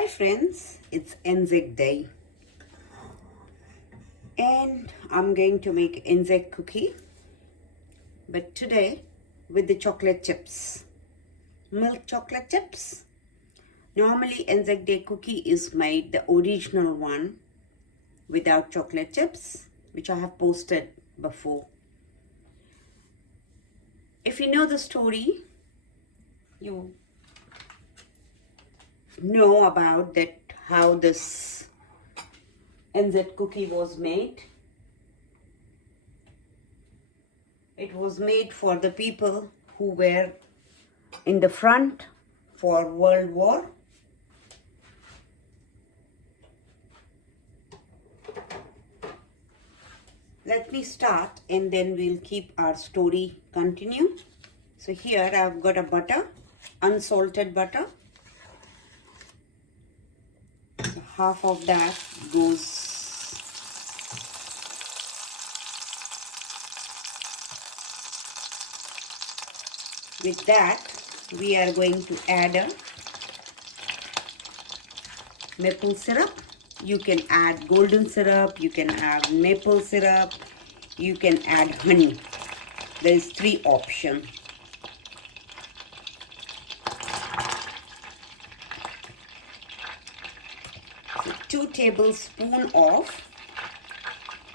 Hi friends, it's Anzac Day and I'm going to make Anzac cookie, but today with the chocolate chips, milk chocolate chips. Normally Anzac Day cookie is made the original one without chocolate chips, which I have posted before. If you know the story, you know about that how this Anzac cookie was made. It was made for the people who were in the front for World War. Let me start and then we'll keep our story continue. So here I've got a butter, unsalted butter. Half of that goes with that. We are going to add a maple syrup. You can add golden syrup, you can add maple syrup, you can add honey. There is 3 options. So 2 tablespoons of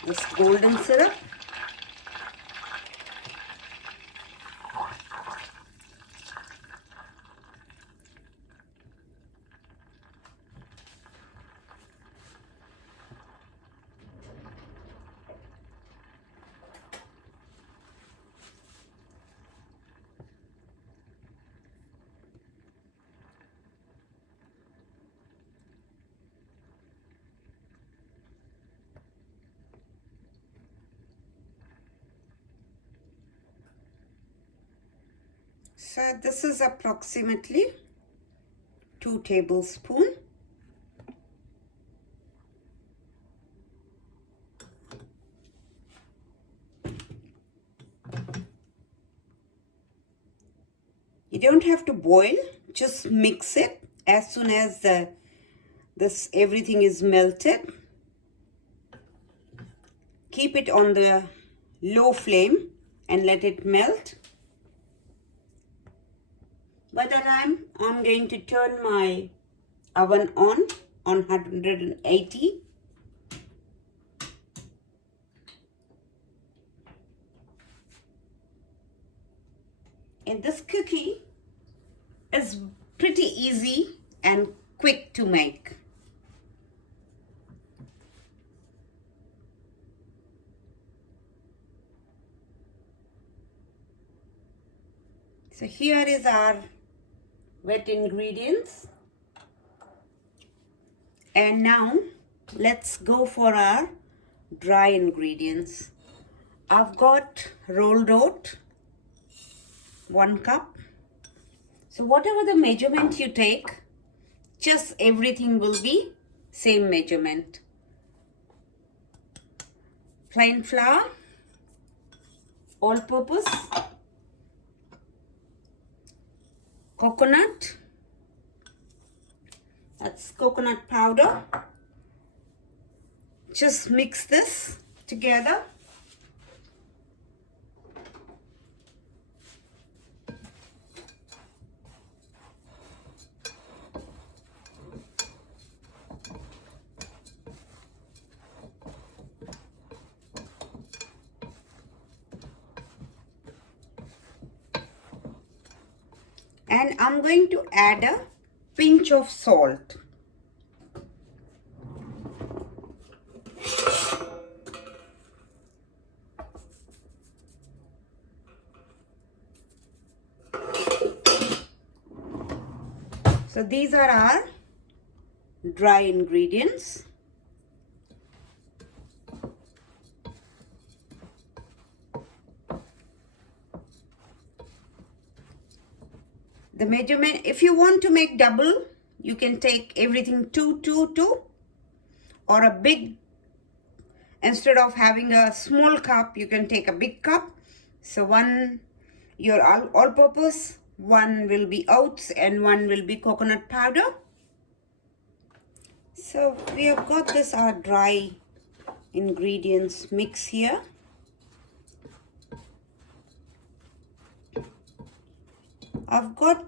this golden syrup. So this is approximately 2 tablespoons. You don't have to boil, just mix it as soon as everything is melted. Keep it on the low flame and let it melt. By the time I'm going to turn my oven on 180. And this cookie is pretty easy and quick to make. So here is our wet ingredients. And now let's go for our dry ingredients. I've got rolled oat, 1 cup. So whatever the measurement you take, just everything will be same measurement. Plain flour, all purpose, coconut, that's coconut powder. Just mix this together. And I'm going to add a pinch of salt. So these are our dry ingredients. The measurement, if you want to make double, you can take everything 2, 2, 2, or a big, instead of having a small cup, you can take a big cup. So one, your all-purpose, one will be oats and one will be coconut powder. So we have got this our dry ingredients mix here. I've got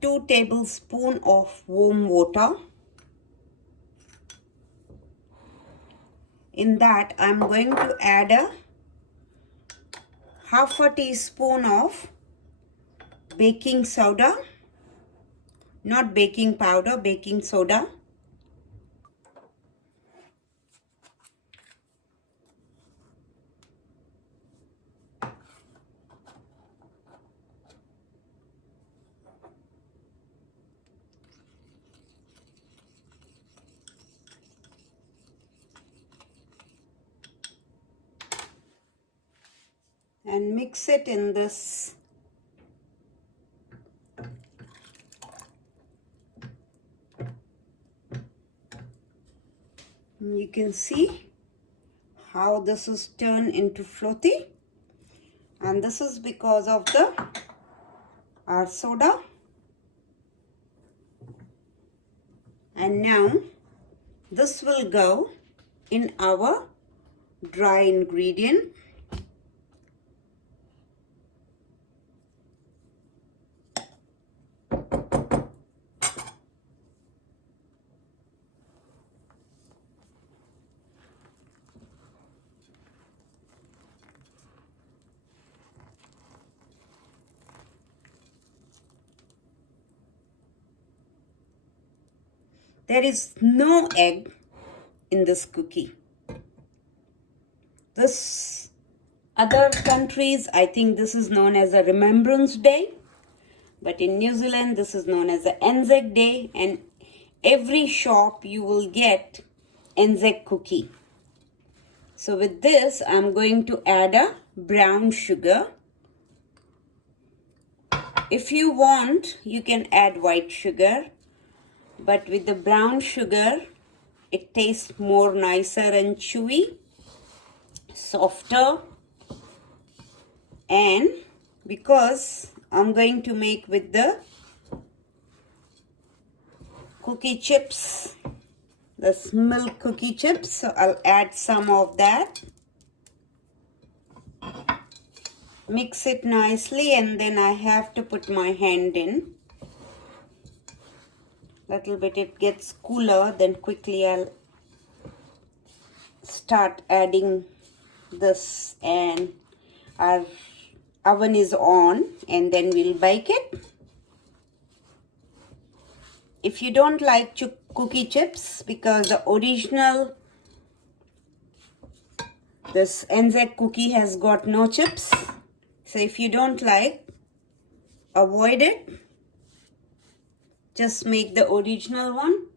2 tablespoons of warm water. In that I'm going to add a half a teaspoon of baking soda, not baking powder, baking soda. And mix it in this you can see how this is turned into floaty, and this is because of our soda. And now this will go in our dry ingredient. There is no egg in this cookie. This other countries, I think this is known as a Remembrance Day, but in New Zealand this is known as the Anzac Day, and every shop you will get Anzac cookie. So with this I'm going to add a brown sugar. If you want, you can add white sugar, but with the brown sugar it tastes more nicer and chewy, softer. And because I'm going to make with the cookie chips, this milk cookie chips, so I'll add some of that. Mix it nicely, and then I have to put my hand in. Little bit it gets cooler, then quickly I'll start adding this, and our oven is on, and then we'll bake it. If you don't like cookie chips, because the original this Anzac cookie has got no chips, so if you don't like, avoid it. Just make the original one.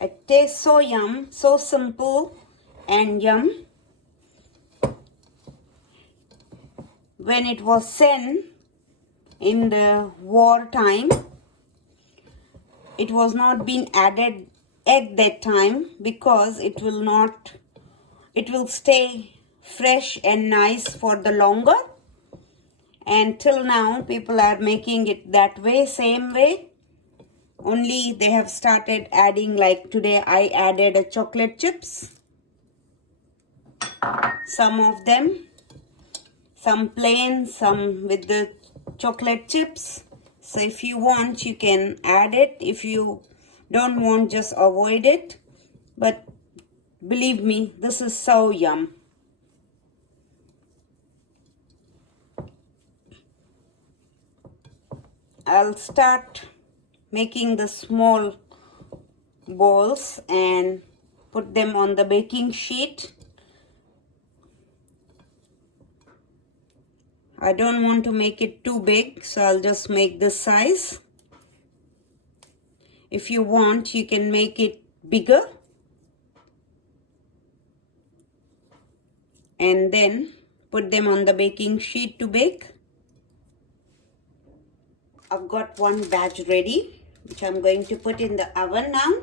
It tastes so yum, so simple and yum. When it was sent in the war time, it was not being added at that time because it will stay fresh and nice for the longer, and till now people are making it that way, same way, only they have started adding, like today I added a chocolate chips, some of them, some plain, some with the chocolate chips. So if you want, you can add it. If you don't want, just avoid it. But believe me, this is so yum. I'll start making the small balls and put them on the baking sheet. I don't want to make it too big, so I'll just make this size. If you want, you can make it bigger. And then put them on the baking sheet to bake. I've got one batch ready, which I'm going to put in the oven now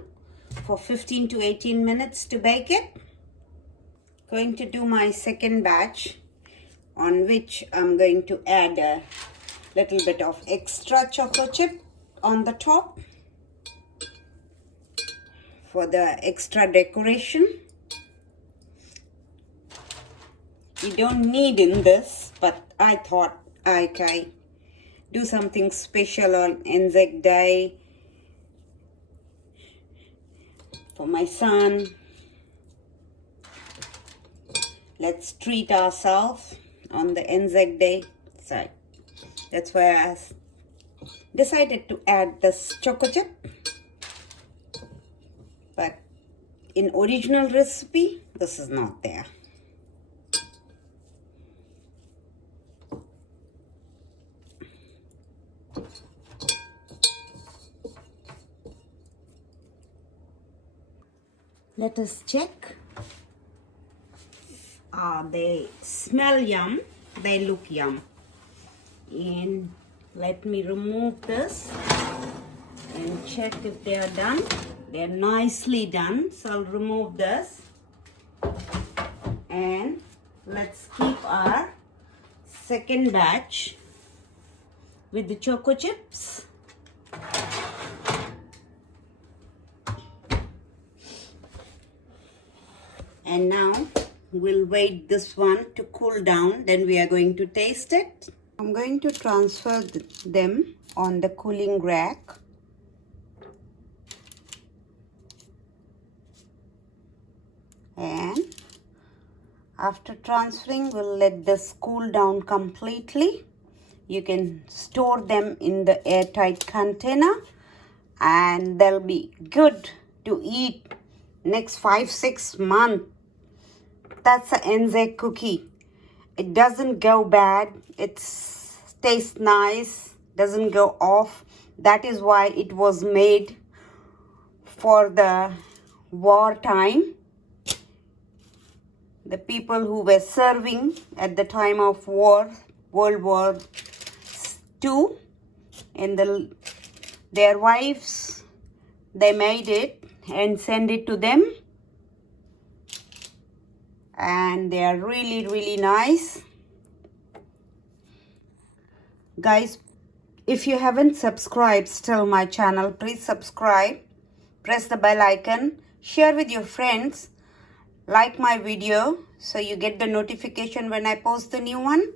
for 15 to 18 minutes to bake it. Going to do my second batch on which I'm going to add a little bit of extra chocolate chip on the top for the extra decoration. You don't need in this, but I thought I can do something special on Anzac Day for my son. Let's treat ourselves on the Anzac Day. So that's why I decided to add this chocolate chip. But in original recipe, this is not there. Let us check. They smell yum, they look yum. And let me remove this and check if they are done. They are nicely done, so I'll remove this. And let's keep our second batch with the choco chips. And now we'll wait this one to cool down, then we are going to taste it. I'm going to transfer them on the cooling rack. And after transferring, we'll let this cool down completely. You can store them in the airtight container and they'll be good to eat next 5-6 months. That's an Anzac cookie. It doesn't go bad. It tastes nice. Doesn't go off. That is why it was made for the war time. The people who were serving at the time of war, World War II, and their wives, they made it and sent it to them. And they are really, really nice. Guys, if you haven't subscribed still my channel, please subscribe. Press the bell icon. Share with your friends. Like my video so you get the notification when I post the new one.